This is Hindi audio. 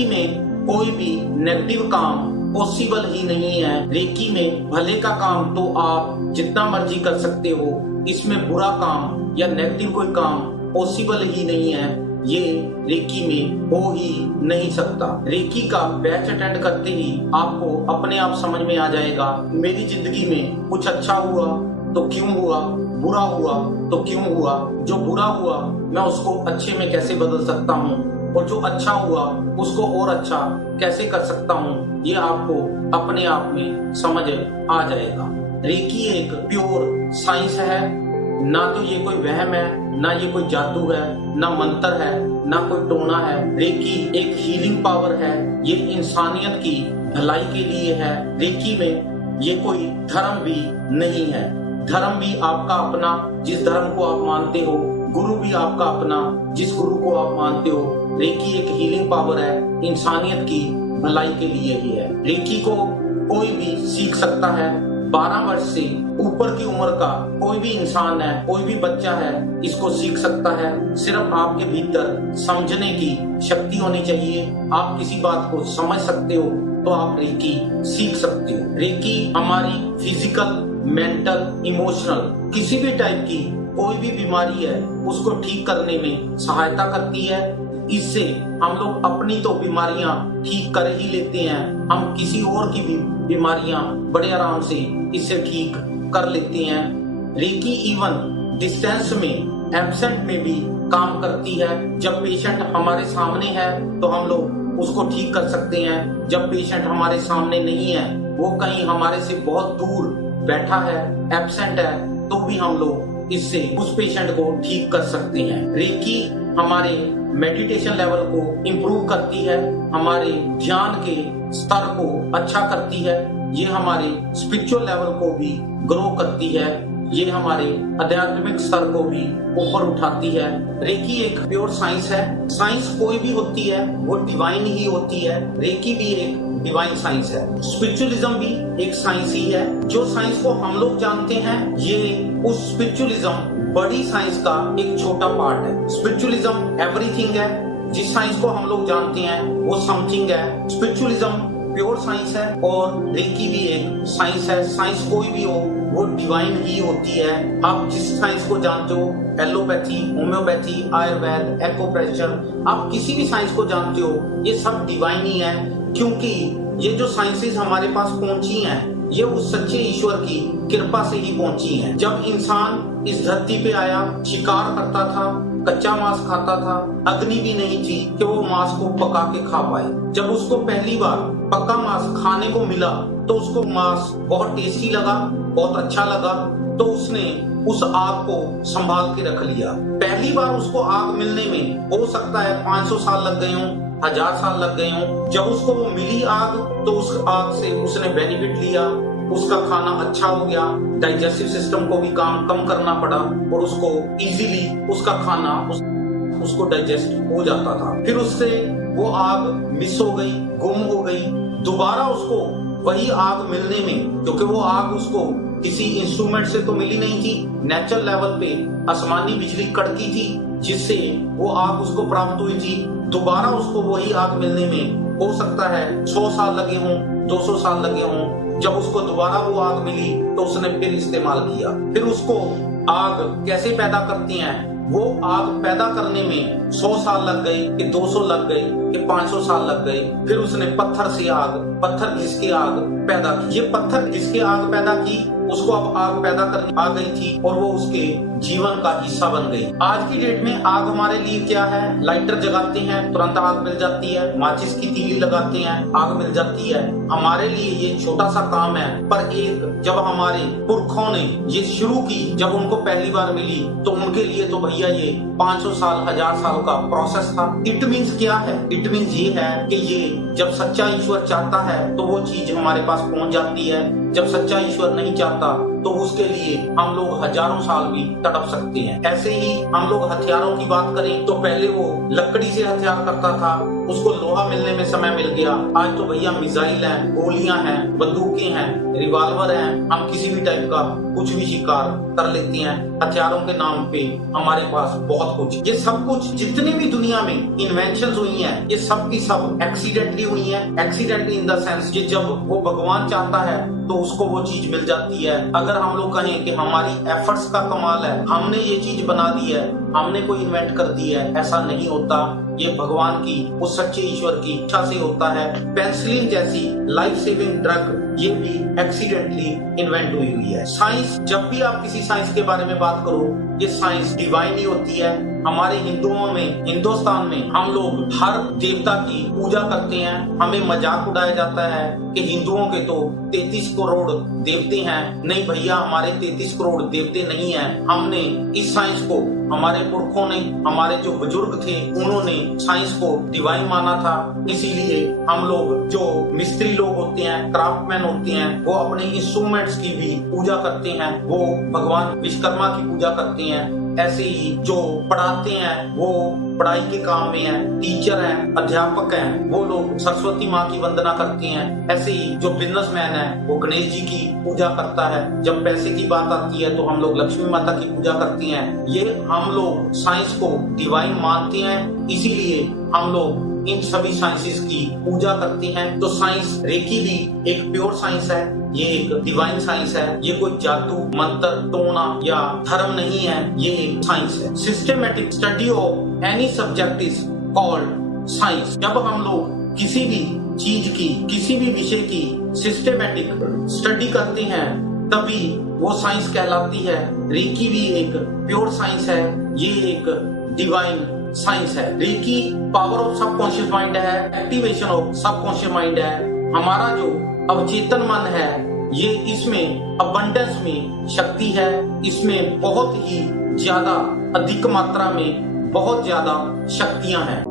रेकी में कोई भी नेगेटिव काम पॉसिबल ही नहीं है। रेकी में भले का काम तो आप जितना मर्जी कर सकते हो, इसमें बुरा काम या नेगेटिव कोई काम पॉसिबल ही नहीं है। ये रेकी में हो ही नहीं सकता। रेकी का बैच अटेंड करते ही आपको अपने आप समझ में आ जाएगा, मेरी जिंदगी में कुछ अच्छा हुआ तो क्यों हुआ, बुरा हुआ तो क्यों हुआ, जो बुरा हुआ मैं उसको अच्छे में कैसे बदल सकता हूँ, और जो अच्छा हुआ उसको और अच्छा कैसे कर सकता हूँ, ये आपको अपने आप में समझ आ जाएगा। रेकी एक प्योर साइंस है, ना तो ये कोई वहम है, ना ये कोई जादू है, ना मंत्र है, ना कोई टोना है। रेकी एक हीलिंग पावर है, ये इंसानियत की भलाई के लिए है। रेकी में ये कोई धर्म भी नहीं है, धर्म भी आपका अपना जिस धर्म को आप मानते हो, गुरु भी आपका अपना जिस गुरु को आप मानते हो। रेकी एक हीलिंग पावर है, इंसानियत की भलाई के लिए ही है। रेकी को कोई भी सीख सकता है। 12 वर्ष से ऊपर की उम्र का कोई भी इंसान है, कोई भी बच्चा है, इसको सीख सकता है। सिर्फ आपके भीतर समझने की शक्ति होनी चाहिए। आप किसी बात को समझ सकते हो तो आप रेकी सीख सकते हो। रेकी हमारी फिजिकल, मेंटल, इमोशनल किसी भी टाइप की कोई भी बीमारी है उसको ठीक करने में सहायता करती है। इससे हम लोग अपनी तो बीमारियां ठीक कर ही लेते हैं, हम किसी और की भी बीमारियां बड़े आराम से इससे ठीक कर लेते हैं। रेकी इवन डिस्टेंस में, एब्सेंट में भी काम करती है। जब पेशेंट हमारे सामने है तो हम लोग उसको ठीक कर सकते हैं। जब पेशेंट हमारे सामने नहीं है, वो कहीं हमारे से बहुत दूर बैठा है, एब्सेंट है, तो भी हम लोग इससे उस पेशेंट को ठीक कर सकते हैं। रेकी हमारे मेडिटेशन लेवल को इम्प्रूव करती है, हमारे ध्यान के स्तर को अच्छा करती है, ये हमारे स्पिरिचुअल लेवल को भी ग्रो करती है, ये हमारे आध्यात्मिक स्तर को भी ऊपर उठाती है। रेकी एक प्योर साइंस है। साइंस कोई भी होती है वो डिवाइन ही होती है। रेकी भी एक डिवाइन साइंस है। स्पिरिचुअलिज्म भी एक साइंस ही है। जो साइंस को हम लोग जानते हैं, ये उस स्पिरिचुअलिज्म बड़ी साइंस का एक छोटा पार्ट है। स्पिरिचुअलिज्म एवरीथिंग है, जिस साइंस को हम लोग जानते हैं वो समथिंग है। स्पिरिचुअलिज्म प्योर साइंस है और रेकी भी एक साइंस है। साइंस कोई भी हो वो डिवाइन ही होती है। आप जिस साइंस को जानते हो, एलोपैथी, होम्योपैथी, आयुर्वेद, एक्यूप्रेशर, आप किसी भी साइंस को जानते हो, ये सब डिवाइन ही है। क्योंकि ये जो साइंसेस हमारे पास पहुंची हैं, ये उस सच्चे ईश्वर की कृपा से ही पहुंची हैं। जब इंसान इस धरती पे आया, शिकार करता था, कच्चा मांस खाता था, अग्नि भी नहीं थी कि वो मांस को पका के खा पाए। जब उसको पहली बार पका मांस खाने को मिला तो उसको मांस बहुत टेस्टी लगा, बहुत अच्छा लगा, तो उसने उस आग को संभाल के रख लिया। पहली बार उसको आग मिलने में हो सकता है 500 साल लग गए हों, 1000 साल लग गए हों। जब उसको वो मिली आग तो उस आग से उसने बेनिफिट लिया, उसका खाना अच्छा हो गया, डाइजेस्टिव सिस्टम को भी काम कम करना पड़ा और उसको इजीली उसका खाना उसको डाइजेस्ट हो जाता था। फिर उससे वो आग मिस हो गई, गुम हो गई। दोबारा उसको वही आग मिलने में, क्योंकि वो आग उसको किसी इंस्ट्रूमेंट से तो मिली नहीं थी, नेचुरल लेवल पे आसमानी बिजली कड़की थी जिससे वो आग उसको प्राप्त हुई थी। दोबारा उसको वही आग मिलने में हो सकता है 100 साल लगे हों, 200 साल लगे हों। जब उसको दोबारा वो आग मिली तो उसने फिर इस्तेमाल किया। फिर उसको आग कैसे पैदा करती हैं, वो आग पैदा करने में 100 साल लग गए कि 200 लग गए कि 500 साल लग गए। फिर उसने पत्थर घिस के आग पैदा की। ये पत्थर घिस के आग पैदा की, उसको अब आग पैदा करनी आ गई थी और वो उसके जीवन का हिस्सा बन गई। आज की डेट में आग हमारे लिए क्या है? लाइटर जगाते हैं, तुरंत आग मिल जाती है। माचिस की तीली लगाते हैं, आग मिल जाती है। हमारे लिए ये छोटा सा काम है, पर एक जब हमारे पुरखों ने ये शुरू की, जब उनको पहली बार मिली, तो उनके लिए तो भैया ये 500 साल 1000 साल का प्रोसेस था। इट मीन्स क्या है? इट मीन्स ये है कि ये जब सच्चा ईश्वर चाहता है तो वो चीज हमारे पास पहुंच जाती है। जब सच्चा ईश्वर नहीं चाहता तो उसके लिए हम लोग हजारों साल भी तड़प सकते हैं। ऐसे ही हम लोग हथियारों की बात करें तो पहले वो लकड़ी से हथियार करता था, उसको लोहा मिलने में समय मिल गया। आज तो भैया मिसाइल हैं, गोलियां हैं, बंदूकें हैं, रिवॉल्वर हैं, हम किसी भी टाइप का कुछ भी शिकार कर लेते हैं। हथियारों के नाम पे हमारे पास बहुत कुछ, ये सब कुछ जितनी भी दुनिया में इन्वेंशंस हुई हैं, ये सब की सब एक्सीडेंटली हुई हैं। एक्सीडेंटली इन द सेंस कि जब वो भगवान चाहता है तो उसको वो चीज मिल जाती है। अगर हम लोग कहें कि हमारी एफर्ट्स का कमाल है, हमने ये चीज बना दी है, हमने कोई इन्वेंट कर दी है, ऐसा नहीं होता। ये भगवान की, उस सच्चे ईश्वर की इच्छा से होता है। पेंसिलिन जैसी लाइफ सेविंग ड्रग ये भी एक्सीडेंटली इन्वेंट हुई है। साइंस, जब भी आप किसी साइंस के बारे में बात करो, ये साइंस डिवाइन ही होती है। हमारे हिंदुओं में, हिंदुस्तान में हम लोग हर देवता की पूजा करते हैं। हमें मजाक उड़ाया जाता है कि हिंदुओं के तो 33 करोड़ देवते हैं। नहीं भैया, हमारे 33 करोड़ देवते नहीं हैं। हमने इस साइंस को, हमारे पुरखों ने, हमारे जो बुजुर्ग थे, उन्होंने साइंस को डिवाइन माना था। इसीलिए हम लोग, जो मिस्त्री लोग होते हैं, क्राफ्टमैन होते हैं, वो अपने इंस्ट्रूमेंट्स की भी पूजा करते हैं। वो भगवान विश्वकर्मा की पूजा करते हैं। ऐसे ही जो पढ़ाते हैं वो पढ़ाई के काम में है, टीचर हैं, अध्यापक हैं, वो लोग सरस्वती माँ की वंदना करते हैं। ऐसे ही जो बिजनेसमैन है वो गणेश जी की पूजा करता है। जब पैसे की बात आती है तो हम लोग लक्ष्मी माता की पूजा करते हैं। ये हम लोग साइंस को डिवाइन मानते हैं, इसीलिए हम लोग इन सभी साइंसेस की पूजा करते हैं। तो साइंस, रेकी भी एक प्योर साइंस है, ये एक डिवाइन साइंस है। ये कोई जादू, मंत्र, टोना या धर्म नहीं है, ये एक साइंस है। Systematic study of any subject is called science. जब हम लोग किसी भी चीज की, किसी भी विषय की सिस्टेमेटिक स्टडी करते हैं, तभी वो साइंस कहलाती है। रेकी भी एक प्योर साइंस है, ये एक डिवाइन साइंस है। Reiki power of subconscious mind है, एक्टिवेशन ऑफ सबकॉन्शियस माइंड है। हमारा जो अवचेतन मन है, ये इसमें अबंडेंस में शक्ति है। इसमें बहुत ही ज्यादा, अधिक मात्रा में बहुत ज्यादा शक्तियां हैं।